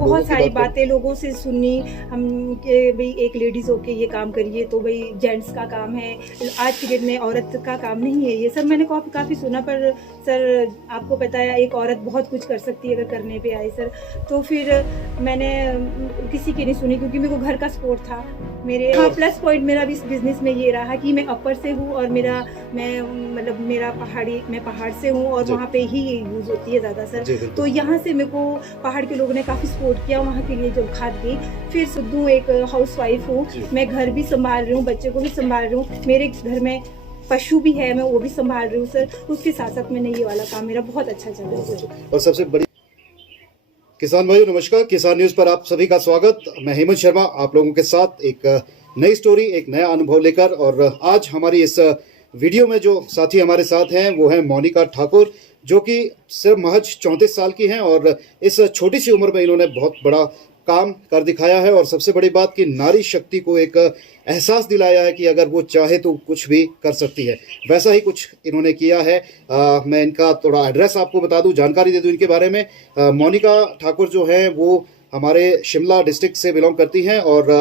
बहुत सारी बातें लोगों से सुनी हम कि भाई एक लेडीज़ होके ये काम करिए तो भाई जेंट्स का काम है, आज की डेट में औरत का काम नहीं है ये। सर मैंने काफ़ी सुना, पर सर आपको पता है एक औरत बहुत कुछ कर सकती है अगर करने पे आए सर। तो फिर मैंने किसी की नहीं सुनी, क्योंकि मेरे को घर का सपोर्ट था मेरे। हाँ, प्लस पॉइंट मेरा भी इस बिज़नेस में ये रहा कि मैं अपर से हूँ और मेरा मैं पहाड़ से हूँ और वहाँ पे ही ये यूज़ होती है ज़्यादा सर। तो यहाँ से मेरे को पहाड़ के लोगों ने काफ़ी सपोर्ट किया वहाँ के लिए जब खाद गई। फिर सिद्धू एक हाउसवाइफ हूँ, मैं घर भी संभाल रही हूँ, बच्चे को भी संभाल रही हूँ, मेरे घर में पशु भी है, मैं वो भी संभाल रही हूँ सर। उसके साथ साथ मैंने ये वाला काम मेरा बहुत अच्छा चल रहा है सर। और सबसे बड़ी किसान भाइयों नमस्कार, किसान न्यूज पर आप सभी का स्वागत। मैं हेमंत शर्मा आप लोगों के साथ एक नई स्टोरी, एक नया अनुभव लेकर। और आज हमारी इस वीडियो में जो साथी हमारे साथ हैं वो है मोनिका ठाकुर, जो कि सिर्फ महज 34 साल की हैं और इस छोटी सी उम्र में इन्होंने बहुत बड़ा काम कर दिखाया है। और सबसे बड़ी बात कि नारी शक्ति को एक एहसास दिलाया है कि अगर वो चाहे तो कुछ भी कर सकती है। वैसा ही कुछ इन्होंने किया है। मैं इनका थोड़ा एड्रेस आपको बता दूं, जानकारी दे दूं इनके बारे में। मोनिका ठाकुर जो है वो हमारे शिमला डिस्ट्रिक्ट से बिलोंग करती हैं और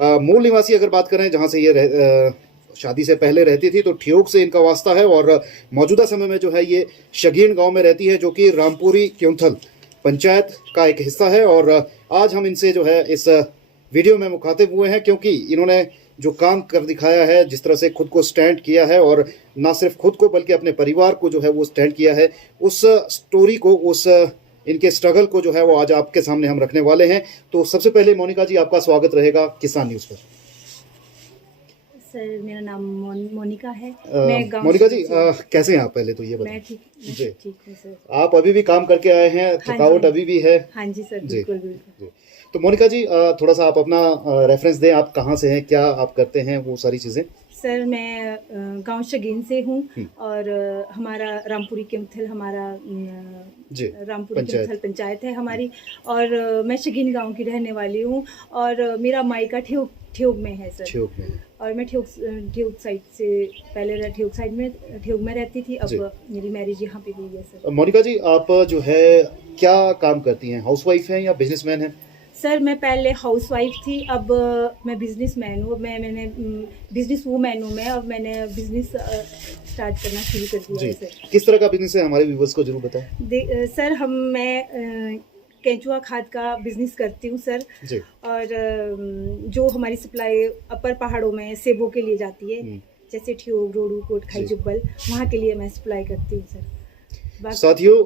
मूल निवासी अगर बात करें जहाँ से ये शादी से पहले रहती थी तो ठियोग से इनका वास्ता है। और मौजूदा समय में जो है ये शगीन गांव में रहती है, जो कि रामपुरी क्योंथल पंचायत का एक हिस्सा है। और आज हम इनसे जो है इस वीडियो में मुखातिब हुए हैं, क्योंकि इन्होंने जो काम कर दिखाया है, जिस तरह से खुद को स्टैंड किया है और ना सिर्फ खुद को बल्कि अपने परिवार को जो है वो स्टैंड किया है, उस स्टोरी को, उस इनके स्ट्रगल को जो है वो आज आपके सामने हम रखने वाले हैं। तो सबसे पहले मोनिका जी, आपका स्वागत रहेगा किसान न्यूज पर। सर मेरा नाम मोनिका है। मोनिका जी कैसे हैं आप? पहले तो ये बताएं। मैं ठीक हूँ सर। आप अभी भी काम करके आए हैं, थकावट अभी भी है? हाँ जी सर, बिल्कुल बिल्कुल। तो मोनिका जी थोड़ा सा आप अपना रेफरेंस दें, आप कहाँ से हैं, क्या आप करते हैं, वो सारी चीज़ें। सर मैं गांव शगीन से हूँ और हमारा रामपुरी केमथल रामपुरी केमथल पंचायत है हमारी। और मैं शगीन गांव की रहने वाली हूँ और मेरा मायका ठियोग में है सर। ठियोग में। और मैं ठियोग साइड से पहले ठियोग में रहती थी, अब मेरी मैरिज यहाँ पे हुई है सर। मोनिका जी आप जो है क्या काम करती हैं, हाउसवाइफ हैं या बिजनेसमैन हैं? सर मैं पहले हाउसवाइफ थी, अब मैं बिजनेसमैन हूँ। मैंने बिजनेस वूमैन हूँ मैं, अब मैंने बिजनेस स्टार्ट करना शुरू कर दिया है सर। किस तरह का बिजनेस है, हमारे व्यूअर्स को जरूर बताएं। सर मैं केंचुआ खाद का बिजनेस करती हूँ सर जी। और जो हमारी सप्लाई अपर पहाड़ों में सेबों के लिए जाती है, जैसे ठियोग, रोडू, कोटखाई, जुब्बल, वहाँ के लिए मैं सप्लाई करती हूँ सर। साथियों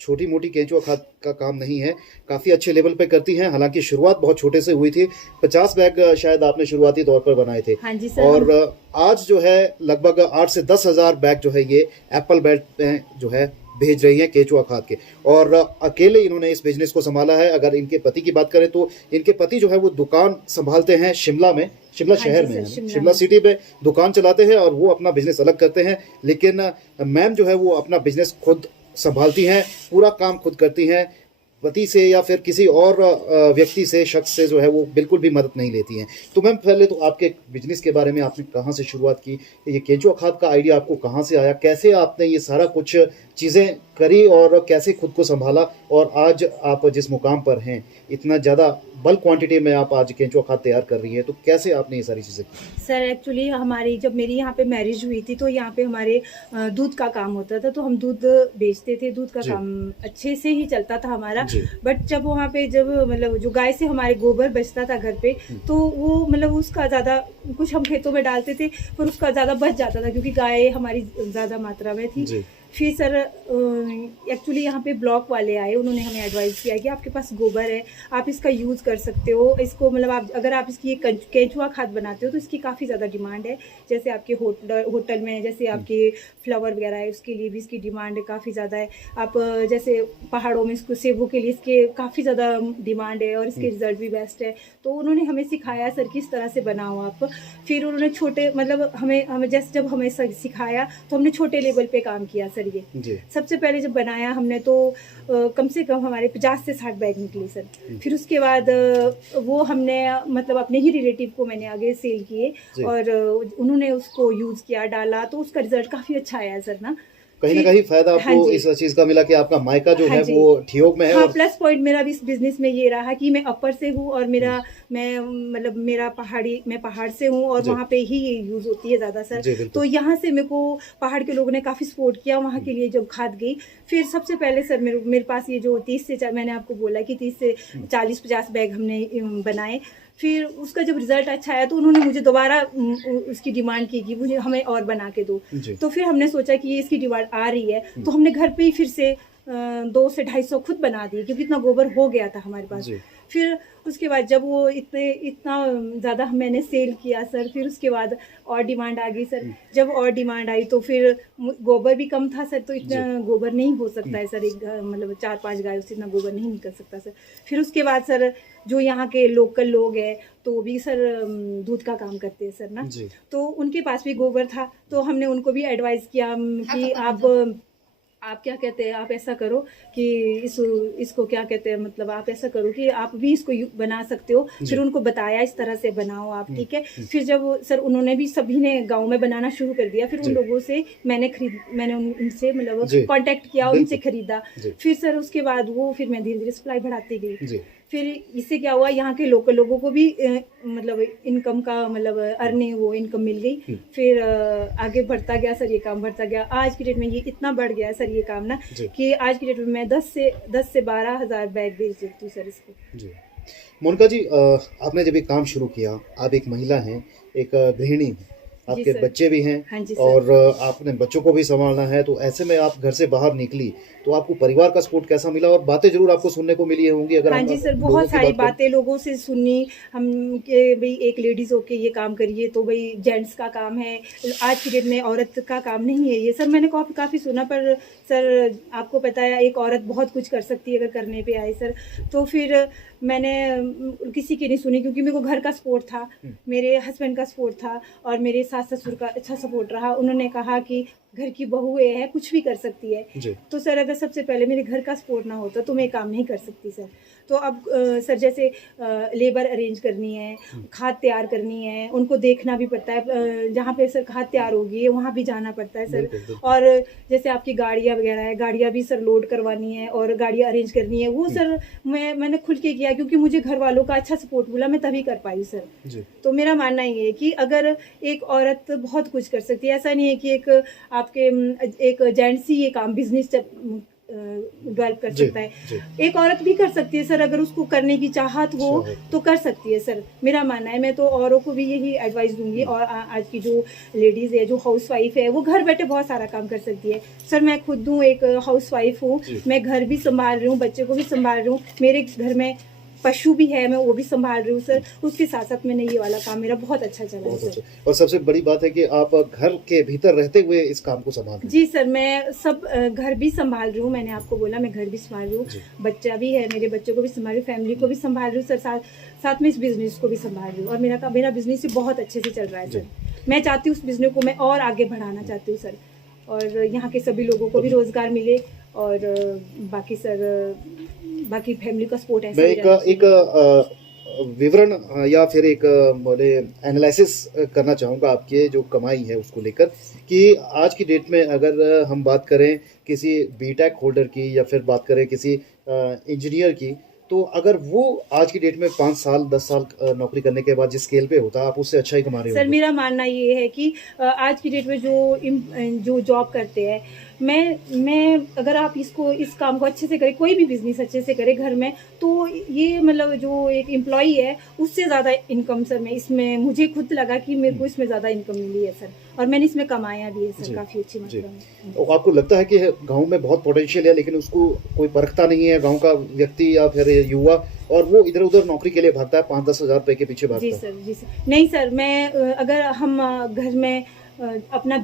छोटी मोटी केंचुआ खाद का काम नहीं है, काफ़ी अच्छे लेवल पे करती हैं। हालांकि शुरुआत बहुत छोटे से हुई थी, 50 बैग शायद आपने शुरुआती तौर पर बनाए थे। हाँ जी सर। और आज जो है लगभग 8 से 10 हज़ार बैग जो है ये एप्पल बेल्ट में जो है भेज रही हैं केंचुआ खाद के। और अकेले इन्होंने इस बिजनेस को संभाला है। अगर इनके पति की बात करें तो इनके पति जो है वो दुकान संभालते हैं शिमला में, शिमला शहर में, शिमला सिटी में दुकान चलाते हैं और वो अपना बिजनेस अलग करते हैं। लेकिन मैम जो है वो अपना बिजनेस खुद संभालती हैं, पूरा काम खुद करती हैं। पति से या फिर किसी और व्यक्ति से, शख्स से जो है वो बिल्कुल भी मदद नहीं लेती हैं। तो मैम पहले तो आपके बिजनेस के बारे में, आपने कहाँ से शुरुआत की, ये केंचुआ खाद का आइडिया आपको कहाँ से आया, कैसे आपने ये सारा कुछ चीज़ें करी और कैसे खुद को संभाला, और आज आप जिस मुकाम पर हैं, इतना ज़्यादा बल्क क्वांटिटी में आप आज केंचुआ खाद तैयार कर रही है, तो कैसे आपने ये सारी चीज़ें की? सर एक्चुअली जब मेरी यहाँ पे मैरिज हुई थी तो यहाँ पे हमारे दूध का काम होता था, तो हम दूध बेचते थे, दूध का काम अच्छे से ही चलता था हमारा। बट जब वहाँ पे मतलब जो गाय से हमारे गोबर बचता था घर पे, तो वो मतलब उसका ज़्यादा कुछ हम खेतों में डालते थे, पर उसका ज़्यादा बच जाता था क्योंकि गाय हमारी ज़्यादा मात्रा में थी। फिर सर एक्चुअली यहाँ पे ब्लॉक वाले आए, उन्होंने हमें एडवाइस किया कि आपके पास गोबर है, आप इसका यूज़ कर सकते हो। इसको मतलब अगर आप इसकी केंचुआ खाद बनाते हो तो इसकी काफ़ी ज़्यादा डिमांड है। जैसे आपके होटल में जैसे आपके फ्लावर वगैरह है, उसके लिए भी इसकी डिमांड है, काफ़ी ज़्यादा है। आप जैसे पहाड़ों में इसको सेबों के लिए इसके काफ़ी ज़्यादा डिमांड है और इसके रिजल्ट भी बेस्ट है। तो उन्होंने हमें सिखाया सर किस तरह से बनाओ आप। फिर उन्होंने छोटे मतलब हमें जैसे जब हमें सिखाया तो हमने छोटे लेवल पे काम किया सर। ये सबसे पहले जब बनाया हमने तो कम से कम हमारे 50 से 60 बैग निकले सर। फिर उसके बाद वो हमने मतलब अपने ही रिलेटिव को मैंने आगे सेल किए और उन्होंने उसको यूज़ किया, डाला, तो उसका रिजल्ट काफ़ी अच्छा आया सर ना। कहीं ना कहीं फायदा हाँ आपको जी। इस चीज का मिला कि आपका मायका जो हाँ है जी। वो ठियोग में है। हाँ, और प्लस पॉइंट मेरा भी इस बिजनेस में ये रहा कि मैं अपर से हूँ और मैं मतलब मैं पहाड़ से हूँ और जी। वहाँ पे ही ये यूज होती है ज्यादा सर। जी, बिल्कुल। तो यहाँ से मेरे को पहाड़ के लोगों ने काफी सपोर्ट किया वहाँ के लिए जब खाद गई। फिर सबसे पहले सर मेरे पास ये जो 30 से मैंने आपको बोला कि 30 से 40-50 बैग हमने बनाए। फिर उसका जब रिजल्ट अच्छा आया तो उन्होंने मुझे दोबारा उसकी डिमांड की कि मुझे हमें और बना के दो। तो फिर हमने सोचा कि ये इसकी डिमांड आ रही है तो हमने घर पे ही फिर से 200 से 250 खुद बना दिए क्योंकि इतना गोबर हो गया था हमारे पास। फिर उसके बाद जब वो इतना ज़्यादा मैंने सेल किया सर, फिर उसके बाद और डिमांड आ गई सर। जब और डिमांड आई तो फिर गोबर भी कम था सर, तो इतना गोबर नहीं हो सकता है सर, मतलब 4-5 गायों से इतना गोबर नहीं निकल सकता सर। फिर उसके बाद सर जो यहाँ के लोकल लोग हैं तो भी सर दूध का काम करते हैं सर ना, तो उनके पास भी गोबर था तो हमने उनको भी एडवाइस किया कि आप क्या कहते हैं, आप ऐसा करो कि इसको क्या कहते हैं, मतलब आप ऐसा करो कि आप भी इसको बना सकते हो। फिर उनको बताया इस तरह से बनाओ आप, ठीक है। फिर जब सर उन्होंने भी सभी ने गांव में बनाना शुरू कर दिया, फिर उन लोगों से मैंने उनसे मतलब कांटेक्ट किया, उनसे खरीदा। फिर सर उसके बाद वो फिर मैं धीरे धीरे सप्लाई बढ़ाती गई। फिर इससे क्या हुआ, यहाँ के लोकल लोगों को भी मतलब इनकम का मतलब इनकम मिल गई। फिर आगे बढ़ता गया सर, ये काम बढ़ता गया। आज की डेट में ये इतना बढ़ गया सर ये काम ना, कि आज की डेट में मैं 10 से 12 हजार बैग बेच देती हूँ सर इसको। जी मोनिका जी, आपने जब ये काम शुरू किया, आप एक महिला हैं, एक गृहिणी हैं, आपके बच्चे भी हैं। हाँ जी और आपने बच्चों को भी संभालना है, तो ऐसे में आप घर से बाहर निकली तो आपको परिवार का सपोर्ट कैसा मिला? और बातें जरूर आपको सुनने को मिली होंगी। अगर हाँ जी सर, बहुत सारी बातें लोगों से सुनी हम कि भाई एक लेडीज होके ये काम करिए तो भाई जेंट्स का काम है, आज की डेट में औरत का काम नहीं है ये। सर मैंने काफ़ी सुना, पर सर आपको पता है एक औरत बहुत कुछ कर सकती है अगर करने पे आए सर। तो फिर मैंने किसी की नहीं सुनी, क्योंकि मेरे को घर का सपोर्ट था, मेरे हस्बैंड का सपोर्ट था और मेरे सास ससुर का अच्छा सपोर्ट रहा। उन्होंने कहा कि घर की बहू है, कुछ भी कर सकती है। तो सर अगर सबसे पहले मेरे घर का सपोर्ट ना होता तो मैं काम नहीं कर सकती सर। तो अब सर जैसे लेबर अरेंज करनी है, खाद तैयार करनी है, उनको देखना भी पड़ता है। जहाँ पे सर खाद तैयार होगी वहाँ भी जाना पड़ता है सर। और जैसे आपकी गाड़ियाँ वगैरह है, गाड़ियाँ भी सर लोड करवानी है और गाड़ियाँ अरेंज करनी है, वो सर मैंने खुल के किया, क्योंकि मुझे घर वालों का अच्छा सपोर्ट मिला, मैं तभी कर पाई सर। तो मेरा मानना ये है कि अगर एक औरत बहुत कुछ कर सकती है, ऐसा नहीं है कि एक जेंट्स ही ये काम बिजनेस डेवलप कर सकता है। एक औरत भी कर सकती है सर, अगर उसको करने की चाहत हो तो कर सकती है सर, मेरा मानना है। मैं तो औरों को भी यही एडवाइस दूंगी। और आज की जो लेडीज है, जो हाउस वाइफ है, वो घर बैठे बहुत सारा काम कर सकती है सर। मैं खुद हूँ एक हाउस वाइफ हूँ, मैं घर भी संभाल रही हूँ, बच्चे को भी संभाल रही हूँ, मेरे घर में पशु भी है, मैं वो भी संभाल रही हूँ सर। उसके साथ साथ मैंने ये वाला काम मेरा बहुत अच्छा चला है सर। और सबसे बड़ी बात है कि आप घर के भीतर रहते हुए इस काम को संभाल रहे हैं। जी सर, मैं सब घर भी संभाल रही हूँ, मैंने आपको बोला मैं घर भी संभाल रही हूँ, बच्चा भी है, मेरे बच्चों को भी संभाल रही हूँ, फैमिली को भी संभाल रही हूँ सर, साथ में इस बिजनेस को भी संभाल रही हूँ। और मेरा बिजनेस बहुत अच्छे से चल रहा है सर। मैं चाहती हूँ उस बिजनेस को मैं और आगे बढ़ाना चाहती हूँ सर, और यहाँ के सभी लोगों को भी रोजगार मिले, और बाकी फैमिली का सपोर्ट है। मैं एक विवरण या फिर एक बोले एनालिसिस करना चाहूँगा आपके जो कमाई है उसको लेकर, कि आज की डेट में अगर हम बात करें किसी बीटेक होल्डर की या फिर बात करें किसी इंजीनियर की, तो अगर वो आज की डेट में 5 साल 10 साल नौकरी करने के बाद जिस स्केल पे होता है, आप उससे अच्छा ही कमा रहे हो। सर मेरा मानना ये है कि आज की डेट में जो जॉब करते हैं, मैं अगर आप इस काम को अच्छे से करें, कोई भी बिजनेस अच्छे से करे घर में, तो ये मतलब जो एक एम्प्लॉई है उससे ज़्यादा इनकम सर इसमें मुझे खुद लगा कि मेरे को इसमें ज़्यादा इनकम मिली है सर, और मैंने इसमें कमाया भी है सर काफ़ी अच्छी मात्रा में। तो आपको लगता है कि गाँव में बहुत पोटेंशियल है, लेकिन उसको कोई परखता नहीं है गाँव का व्यक्ति या फिर युवा, और वो इधर उधर नौकरी के लिए भागता है, 5-10 हजार रुपए के पीछे भागता है? जी सर नहीं सर, मैं अगर हम घर में अपना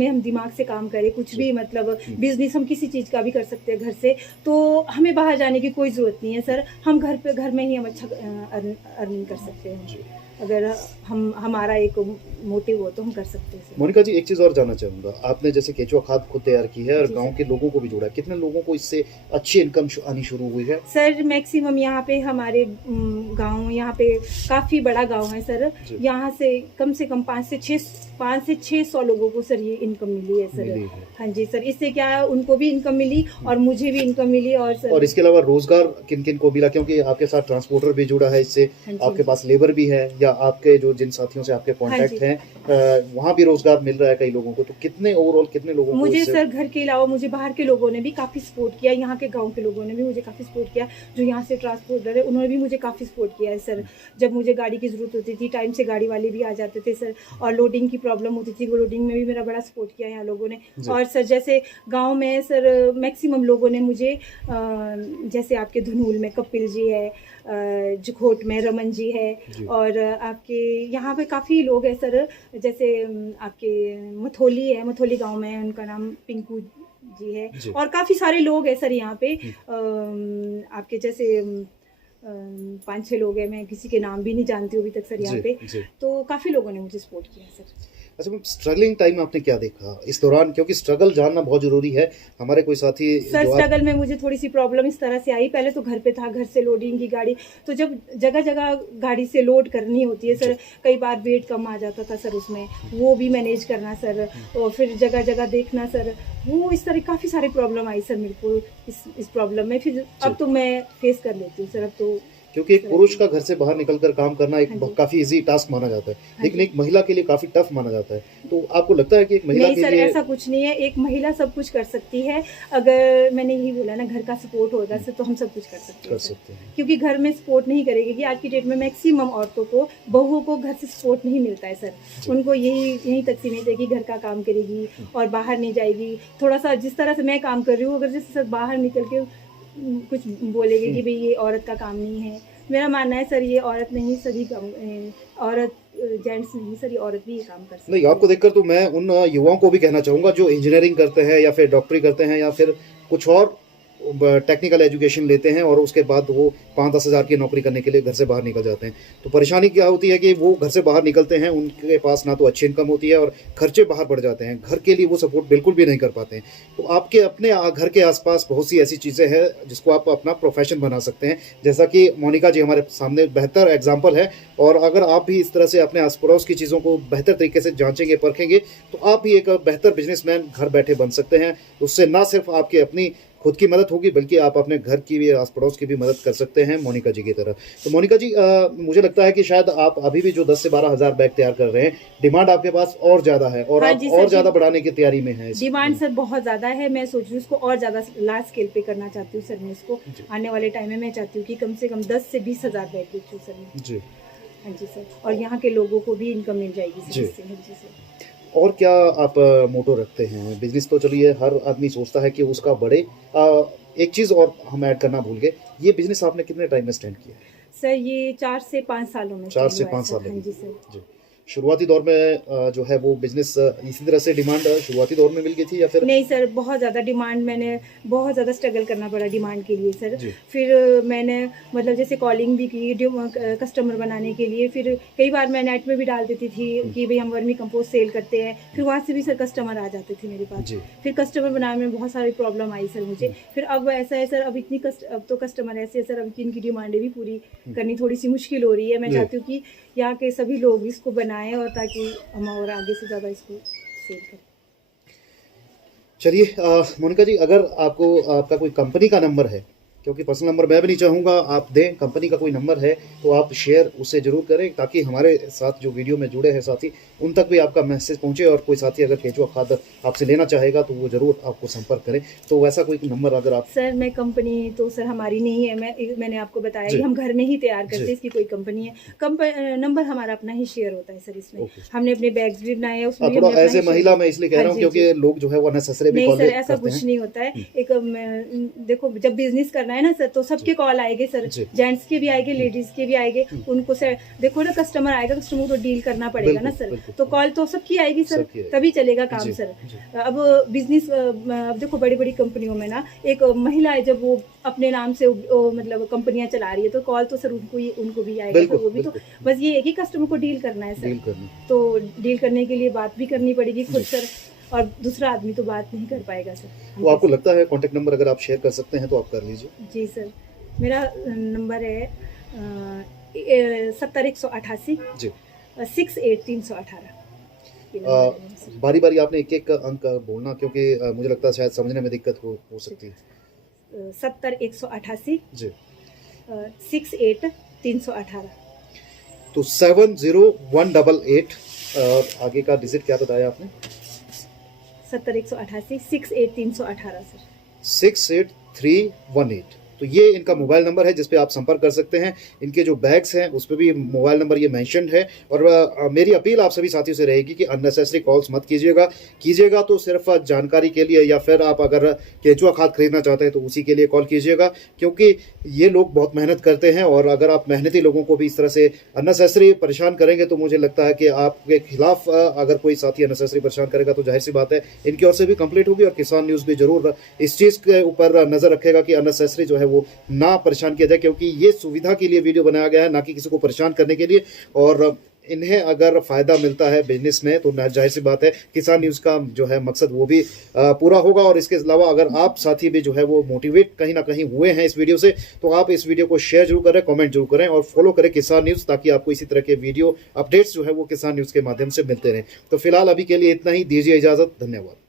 हम दिमाग से काम करें, कुछ भी मतलब बिजनेस हम किसी चीज़ का भी कर सकते हैं घर से, तो हमें बाहर जाने की कोई ज़रूरत नहीं है सर। हम घर में ही हम अच्छा अर्निंग कर सकते हैं। अगर हमारा एक मोटिव हो तो हम कर सकते हैं सर। मोनिका जी, एक चीज और जानना चाहूंगा, आपने जैसे केचुआ खाद खुद तैयार की है और जी गांव सर। के लोगों को भी जोड़ा है, कितने लोगों को इससे अच्छी इनकम आनी शुरू हुई है? सर मैक्सिमम यहाँ पे हमारे गांव, यहाँ पे काफी बड़ा गांव है सर, जी। यहाँ से कम 5 से 600 लोगों को सर ये इनकम मिली है सर। मिली है। हाँ जी सर, इससे क्या है, उनको भी इनकम मिली और मुझे भी इनकम मिली। और सर और इसके अलावा रोजगार किन किन को मिला, क्योंकि आपके साथ ट्रांसपोर्टर भी जुड़ा है इससे, हाँ जी, आपके पास लेबर भी है, या आपके जो जिन साथियों से आपके कांटेक्ट जी। हैं वहाँ भी रोजगार मिल रहा है कई लोगों को, तो कितने ओवरऑल कितने लोगों को मुझे इससे? सर घर के अलावा मुझे बाहर के लोगों ने भी काफ़ी सपोर्ट किया, यहाँ के गांव के लोगों ने भी मुझे काफ़ी सपोर्ट किया, जो यहाँ से ट्रांसपोर्टर है उन्होंने भी मुझे काफ़ी सपोर्ट किया है सर। जब मुझे गाड़ी की ज़रूरत होती थी टाइम से गाड़ी वाले भी आ जाते थे सर, और लोडिंग की प्रॉब्लम होती थी, वो लोडिंग में भी मेरा बड़ा सपोर्ट किया यहाँ लोगों ने। और सर जैसे गाँव में सर मैक्सिमम लोगों ने मुझे जैसे आपके धुनूल में कपिल जी है, जखोट में रमन जी है, और आपके यहाँ पे काफ़ी लोग हैं सर, जैसे आपके मथोली है, मथोली गांव में उनका नाम पिंकू जी है, और काफ़ी सारे लोग हैं सर यहाँ पे। आपके जैसे 5-6 लोग हैं, मैं किसी के नाम भी नहीं जानती हूँ अभी तक सर यहाँ पे। तो काफ़ी लोगों ने मुझे सपोर्ट किया सर। अच्छा मैम, स्ट्रगलिंग टाइम आपने क्या देखा इस दौरान, क्योंकि स्ट्रगल जानना बहुत जरूरी है। हमारे कोई साथी सर स्ट्रगल में मुझे थोड़ी सी प्रॉब्लम इस तरह से आई, पहले तो घर पे था, घर से लोडिंग की गाड़ी, तो जब जगह जगह गाड़ी से लोड करनी होती है सर, कई बार वेट कम आ जाता था सर उसमें, वो भी मैनेज करना सर, और फिर जगह जगह देखना सर, वो इस तरह काफ़ी सारी प्रॉब्लम आई सर मेरे को इस प्रॉब्लम में। फिर अब तो मैं फेस कर लेती हूँ सर, अब तो, क्योंकि एक पुरुष का घर से बाहर निकलकर काम करना एक काफी इजी टास्क माना जाता है, लेकिन एक महिला के लिए काफी टफ माना जाता है। तो आपको लगता है कि एक महिला नहीं के सर, लिए ऐसा कुछ नहीं है, एक महिला सब कुछ कर सकती है, अगर मैंने यही बोला ना, घर का सपोर्ट होगा सर तो हम सब कुछ कर सकते हैं। क्योंकि घर में सपोर्ट नहीं करेगी, कि आज की डेट में मैक्सिमम औरतों को, बहुओं को घर से सपोर्ट नहीं मिलता है सर। उनको यही तक सीमित है कि घर का काम करेगी और बाहर नहीं जाएगी। थोड़ा सा जिस तरह से मैं काम कर रही हूँ, अगर जैसे सर बाहर निकल के कुछ बोलेगी कि भाई ये औरत का काम नहीं है, मेरा मानना है सर ये औरत नहीं, सभी काम, औरत जेंट्स नहीं सर, ये औरत भी ये काम कर सकती है। नहीं, आपको देखकर तो मैं उन युवाओं को भी कहना चाहूंगा जो इंजीनियरिंग करते हैं या फिर डॉक्टरी करते हैं या फिर कुछ और टेक्निकल एजुकेशन लेते हैं और उसके बाद वो 5-10 हज़ार की नौकरी करने के लिए घर से बाहर निकल जाते हैं। तो परेशानी क्या होती है कि वो घर से बाहर निकलते हैं, उनके पास ना तो अच्छी इनकम होती है और खर्चे बाहर बढ़ जाते हैं, घर के लिए वो सपोर्ट बिल्कुल भी नहीं कर पाते हैं। तो आपके अपने घर के आसपास बहुत सी ऐसी चीज़ें हैं जिसको आप अपना प्रोफेशन बना सकते हैं, जैसा कि मोनिका जी हमारे सामने बेहतर एग्जाम्पल है। और अगर आप भी इस तरह से अपने आस पड़ोस की चीज़ों को बेहतर तरीके से जांचेंगे, परखेंगे, तो आप भी एक बेहतर बिजनेसमैन घर बैठे बन सकते हैं। उससे ना सिर्फ आपकी अपनी खुद की मदद होगी, बल्कि आप अपने घर की भी, आस पड़ोस की भी मदद कर सकते हैं मोनिका जी की तरह। तो मोनिका जी, मुझे लगता है कि शायद आप अभी भी जो 10 से 12 हज़ार बैग तैयार कर रहे हैं, डिमांड आपके पास और ज़्यादा है और आप और ज़्यादा बढ़ाने की तैयारी में हैं। डिमांड सर बहुत ज़्यादा है, मैं सोच रही हूँ इसको और ज़्यादा लार्ज स्केल पे करना चाहती हूँ सर। मैं इसको आने वाले टाइम में मैं चाहती हूँ कि कम से कम 10 से 20 हज़ार बैग बेचूँ सर मैं। जी हाँ जी सर, और यहाँ के लोगों को भी इनकम मिल जाएगी सर इससे। हाँ जी सर। और क्या आप मोटो रखते हैं? बिजनेस तो चलिए हर आदमी सोचता है कि उसका बढ़े। एक चीज़ और हम ऐड करना भूल गए, ये बिजनेस आपने कितने टाइम में स्टार्ट किया? सर ये 4 से 5 सालों में। 4 से 5 साल। हाँ जी सर। जी, शुरुआती दौर में जो है वो बिजनेस इसी तरह से डिमांड शुरुआती दौर में मिल गई थी या फिर? नहीं सर, बहुत ज़्यादा डिमांड, मैंने बहुत ज़्यादा स्ट्रगल करना पड़ा डिमांड के लिए सर। फिर मैंने मतलब जैसे कॉलिंग भी की कस्टमर बनाने के लिए, फिर कई बार मैं नेट में भी डाल देती थी कि भाई हम वर्मी कंपोस्ट सेल करते हैं, फिर वहाँ से भी सर कस्टमर आ जाते थे मेरे पास। फिर कस्टमर बनाने में बहुत सारी प्रॉब्लम आई सर मुझे। फिर अब ऐसा है सर, अब तो कस्टमर ऐसे है सर, अब इनकी डिमांडें भी पूरी करनी थोड़ी सी मुश्किल हो रही है। मैं चाहती हूँ कि यहाँ के सभी लोग इसको बनाएं और ताकि हम और आगे से ज़्यादा इसको सेल करें। चलिए मोनिका जी, अगर आपको आपका कोई कंपनी का नंबर है, क्योंकि पर्सनल नंबर मैं भी नहीं चाहूँगा आप दें, कंपनी का कोई नंबर है तो आप शेयर उससे ज़रूर करें, ताकि हमारे साथ जो वीडियो में जुड़े हैं साथी, उन तक भी आपका मैसेज पहुँचे और कोई साथी अगर केचुआ खाद आपसे लेना चाहेगा तो वो ज़रूर आपको संपर्क करें। तो वैसा कोई नंबर अगर आप? सर मैं कंपनी तो सर हमारी नहीं है, मैंने आपको बताया कि हम घर में ही तैयार करते हैं, इसकी कोई कंपनी है। नंबर हमारा अपना ही शेयर होता है सर इसमें। हमने अपने बैग्स भी बनाए हैं उसमें। थोड़ा एज ए महिला मैं इसलिए कह रहा हूँ क्योंकि लोग जो है वो अननेसेसरी भी नहीं सर, ऐसा कुछ नहीं होता है। एक देखो, जब बिजनेस करना है ना सर, तो सबके कॉल आएंगे सर, जी। जेंट्स के भी आएंगे, लेडीज के भी आएंगे, उनको से देखो ना कस्टमर आएगा, कस्टमर को डील करना पड़ेगा ना सर, बिल्कुल। तो कॉल तो सबकी आएगी सर, सबकी आएगी। तभी चलेगा काम जी, सर। जी। अब बिजनेस, अब देखो बड़ी बड़ी कंपनियों में ना एक महिला है, जब वो अपने नाम से मतलब कंपनियां चला रही है, तो कॉल तो सर उनको भी आएगा सर, वो भी तो बस ये है कि कस्टमर को डील करना है डील सर, करनी। तो डील करने के लिए बात भी करनी पड़ेगी खुद सर, और दूसरा आदमी तो बात नहीं कर पाएगा सर। तो आपको लगता है कॉन्टेक्ट नंबर अगर आप शेयर कर सकते हैं तो आप कर लीजिए। जी सर, मेरा नंबर है 70-188 जी। 68-318। बारी बारी आपने एक एक अंक बोलना, क्योंकि मुझे लगता है शायद समझने में दिक्कत हो सकती है। 70-188 जी। 68-318। तो 70188 और आगे का डिजिट क्या बताया आपने? 70-188 68-318 सर। 68318। तो ये इनका मोबाइल नंबर है जिस पे आप संपर्क कर सकते हैं। इनके जो बैग्स हैं उस पर भी मोबाइल नंबर ये मेंशन्ड है। और मेरी अपील आप सभी साथियों से रहेगी कि अननेसेसरी कॉल्स मत कीजिएगा तो सिर्फ जानकारी के लिए, या फिर आप अगर केंचुआ खाद खरीदना चाहते हैं तो उसी के लिए कॉल कीजिएगा, क्योंकि ये लोग बहुत मेहनत करते हैं। और अगर आप मेहनती लोगों को भी इस तरह से अननेसेसरी परेशान करेंगे तो मुझे लगता है कि आपके खिलाफ अगर कोई साथी अननेसेसरी परेशान करेगा तो जाहिर सी बात है इनकी ओर से भी कंप्लेंट होगी। और किसान न्यूज़ भी जरूर इस चीज़ के ऊपर नजर रखेगा कि अननेसेसरी जो है वो ना परेशान किया जाए, क्योंकि ये सुविधा के लिए वीडियो बनाया गया है, ना कि किसी को परेशान करने के लिए। और इन्हें अगर फायदा मिलता है बिजनेस में तो जाहिर सी बात है किसान न्यूज़ का जो है मकसद वो भी पूरा होगा। और इसके अलावा अगर आप साथी भी जो है वो मोटिवेट कहीं ना कहीं हुए हैं इस वीडियो से, तो आप इस वीडियो को शेयर जरूर करें, कमेंट जरूर करें और फॉलो करें किसान न्यूज़, ताकि आपको इसी तरह के वीडियो अपडेट्स जो है वो किसान न्यूज़ के माध्यम से मिलते रहें। तो फिलहाल अभी के लिए इतना ही, दीजिए इजाजत, धन्यवाद।